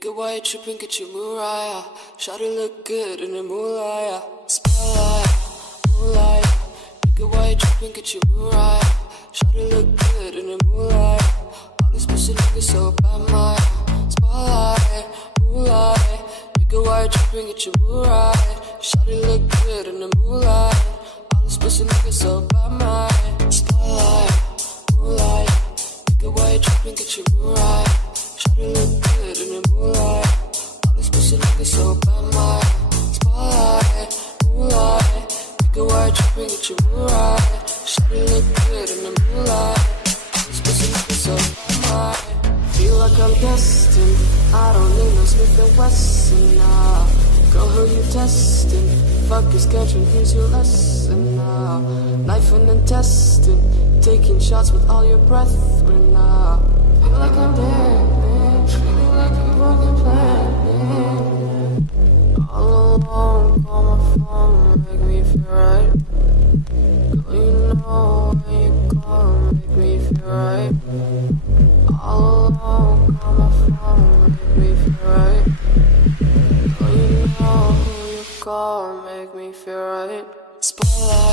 Nigga, why you tripping? Get your Mariah. Shawty look good in the moonlight. Spotlight, moonlight. Nigga, why you tripping? Get your Mariah. Shawty look good in the moonlight. All these pussy niggas so bad, my spotlight, moonlight. Nigga, why you tripping? Get your Mariah. Shawty look good in the moonlight. All these pussy niggas so bad, my spotlight, moonlight. Nigga, why you tripping? Get your Mariah. Shawty look good in the moonlight. All these pussy niggas so bad, my spotlight, moonlight. Nigga, why you tripping? Get your Mariah. Shawty look good in the moonlight. All these pussy niggas so bad, my. Feel like I'm destined. I don't need no Smith & Wesson, nah. Girl, who you testing? Fuck your schedule, here's your lesson, nah. Knife and intestine, taking shots with all your brethren, nah. Feel like I'm dead, man. Feeling like a broken planet. All alone, call my phone, make me feel right. Girl, you know when you call, make me feel right. All alone, call my phone, make me feel right. Girl, you know who you call, make me feel right. Spotlight.